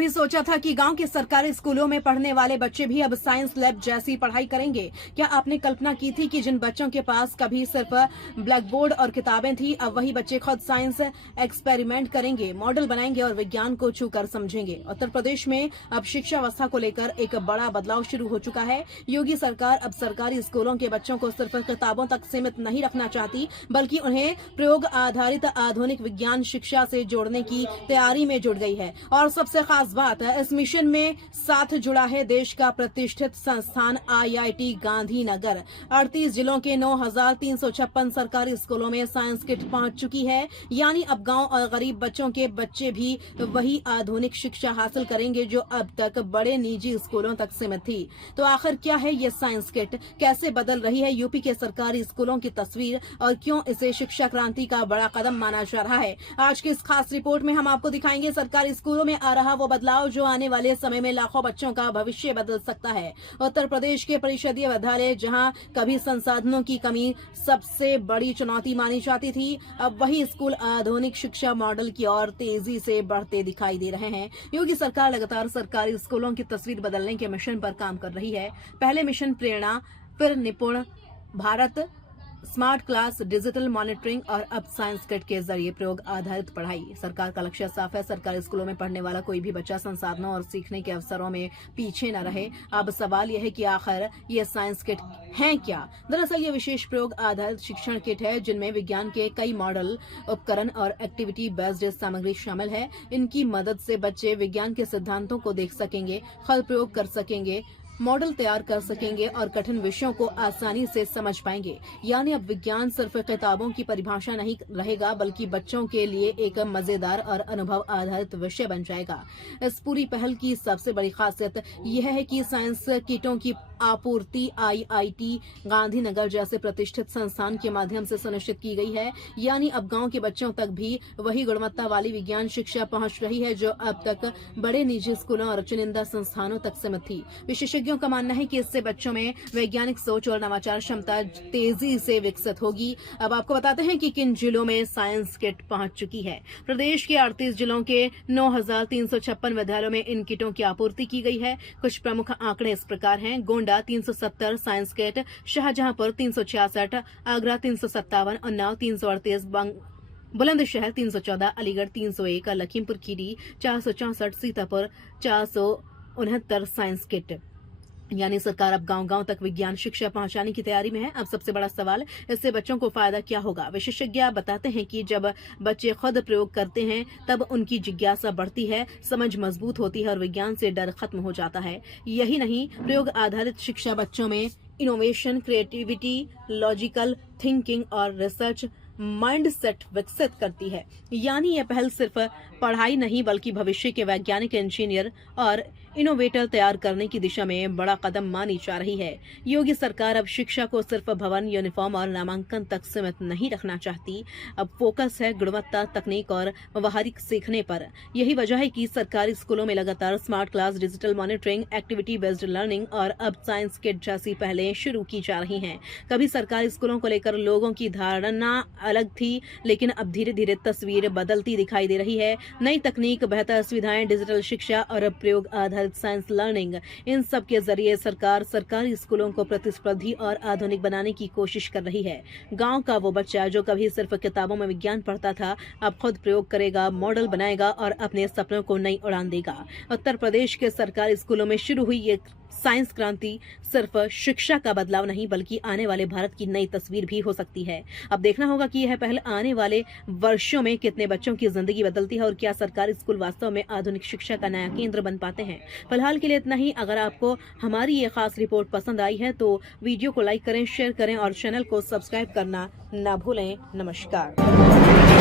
कभी सोचा था कि गांव के सरकारी स्कूलों में पढ़ने वाले बच्चे भी अब साइंस लैब जैसी पढ़ाई करेंगे? क्या आपने कल्पना की थी कि जिन बच्चों के पास कभी सिर्फ ब्लैक बोर्ड और किताबें थी, अब वही बच्चे खुद साइंस एक्सपेरिमेंट करेंगे, मॉडल बनाएंगे और विज्ञान को छूकर समझेंगे? उत्तर प्रदेश में अब शिक्षा व्यवस्था को लेकर एक बड़ा बदलाव शुरू हो चुका है। योगी सरकार अब सरकारी स्कूलों के बच्चों को सिर्फ किताबों तक सीमित नहीं रखना चाहती, बल्कि उन्हें प्रयोग आधारित आधुनिक विज्ञान शिक्षा से जोड़ने की तैयारी में जुट गई है। और सबसे खास बात है, इस मिशन में साथ जुड़ा है देश का प्रतिष्ठित संस्थान IIT गांधीनगर। 38 जिलों के 9,356 सरकारी स्कूलों में साइंस किट पहुंच चुकी है। यानी अब गांव और गरीब बच्चों के बच्चे भी वही आधुनिक शिक्षा हासिल करेंगे जो अब तक बड़े निजी स्कूलों तक सीमित थी। तो आखिर क्या है ये साइंस किट, कैसे बदल रही है यूपी के सरकारी स्कूलों की तस्वीर और क्यों इसे शिक्षा क्रांति का बड़ा कदम माना जा रहा है? आज की इस खास रिपोर्ट में हम आपको दिखाएंगे सरकारी स्कूलों में आ रहा वो बदलाव जो आने वाले समय में लाखों बच्चों का भविष्य बदल सकता है। उत्तर प्रदेश के परिषदीय विद्यालय, जहां कभी संसाधनों की कमी सबसे बड़ी चुनौती मानी जाती थी, अब वही स्कूल आधुनिक शिक्षा मॉडल की ओर तेजी से बढ़ते दिखाई दे रहे हैं। योगी सरकार लगातार सरकारी स्कूलों की तस्वीर बदलने के मिशन पर काम कर रही है। पहले मिशन प्रेरणा, फिर निपुण Bharat, smart class, digital monitoring और अब साइंस किट के जरिए प्रयोग आधारित पढ़ाई। सरकार का लक्ष्य साफ है, सरकारी स्कूलों में पढ़ने वाला कोई भी बच्चा संसाधनों और सीखने के अवसरों में पीछे न रहे। अब सवाल यह है कि आखिर ये साइंस किट हैं क्या? दरअसल ये विशेष प्रयोग आधारित शिक्षण किट है जिनमें विज्ञान के कई मॉडल, उपकरण और एक्टिविटी बेस्ड सामग्री शामिल है। इनकी मदद से बच्चे विज्ञान के सिद्धांतों को देख सकेंगे, खुद प्रयोग कर सकेंगे, मॉडल तैयार कर सकेंगे और कठिन विषयों को आसानी से समझ पाएंगे। यानी अब विज्ञान सिर्फ किताबों की परिभाषा नहीं रहेगा, बल्कि बच्चों के लिए एक मजेदार और अनुभव आधारित विषय बन जाएगा। इस पूरी पहल की सबसे बड़ी खासियत यह है कि साइंस किटों की आपूर्ति IIT गांधीनगर जैसे प्रतिष्ठित संस्थान के माध्यम से सुनिश्चित की गई है। यानी अब गांव के बच्चों तक भी वही गुणवत्ता वाली विज्ञान शिक्षा पहुंच रही है जो अब तक बड़े निजी स्कूलों और चुनिंदा संस्थानों तक सीमित थी। विशेषज्ञों का मानना है कि इससे बच्चों में वैज्ञानिक सोच और नवाचार क्षमता तेजी से विकसित होगी। अब आपको बताते हैं कि किन जिलों में साइंस किट पहुंच चुकी है। प्रदेश के 38 जिलों के 9,356 विद्यालयों में इन किटों की आपूर्ति की गई है। कुछ प्रमुख आंकड़े इस प्रकार हैं: Gonda 370 science kit, Shahjahanpur 366, Agra 357, Unnao 338, Bulandshahr 314, Aligarh 301, Lakhimpur Kheri 464, Sitapur 469 science kit. यानी सरकार अब गांव-गांव तक विज्ञान शिक्षा पहुंचाने की तैयारी में है। अब सबसे बड़ा सवाल, इससे बच्चों को फायदा क्या होगा? विशेषज्ञ बताते हैं कि जब बच्चे खुद प्रयोग करते हैं तब उनकी जिज्ञासा बढ़ती है, समझ मजबूत होती है और विज्ञान से डर खत्म हो जाता है। यही नहीं, प्रयोग आधारित शिक्षा बच्चों में इनोवेशन, क्रिएटिविटी, लॉजिकल थिंकिंग और रिसर्च माइंडसेट विकसित करती है। यानी यह पहल सिर्फ पढ़ाई नहीं, बल्कि भविष्य के वैज्ञानिक, इंजीनियर और इनोवेटर तैयार करने की दिशा में बड़ा कदम मानी जा रही है। योगी सरकार अब शिक्षा को सिर्फ भवन, यूनिफॉर्म और नामांकन तक सीमित नहीं रखना चाहती। अब फोकस है गुणवत्ता, तकनीक और व्यवहारिक सीखने पर। यही वजह है कि सरकारी स्कूलों में लगातार smart class, digital monitoring, activity based learning और अब साइंस किट जैसी पहलें शुरू की जा रही हैं। कभी सरकारी स्कूलों को लेकर लोगों की धारणा अलग थी, लेकिन अब धीरे धीरे तस्वीर बदलती दिखाई दे रही है। नई तकनीक, बेहतर सुविधाएं, डिजिटल शिक्षा और प्रयोग आधारित साइंस लर्निंग, इन सब के जरिए सरकार सरकारी स्कूलों को प्रतिस्पर्धी और आधुनिक बनाने की कोशिश कर रही है। गांव का वो बच्चा जो कभी सिर्फ किताबों में विज्ञान पढ़ता था, अब खुद प्रयोग करेगा, मॉडल बनाएगा और अपने सपनों को नई उड़ान देगा। उत्तर प्रदेश के सरकारी स्कूलों में शुरू हुई ये साइंस क्रांति सिर्फ शिक्षा का बदलाव नहीं, बल्कि आने वाले भारत की नई तस्वीर भी हो सकती है। अब देखना होगा कि यह पहल आने वाले वर्षों में कितने बच्चों की जिंदगी बदलती है और क्या सरकारी स्कूल वास्तव में आधुनिक शिक्षा का नया केंद्र बन पाते हैं। फिलहाल के लिए इतना ही। अगर आपको हमारी ये खास रिपोर्ट पसंद आई है तो वीडियो को लाइक करें, शेयर करें और चैनल को सब्सक्राइब करना ना भूलें। नमस्कार।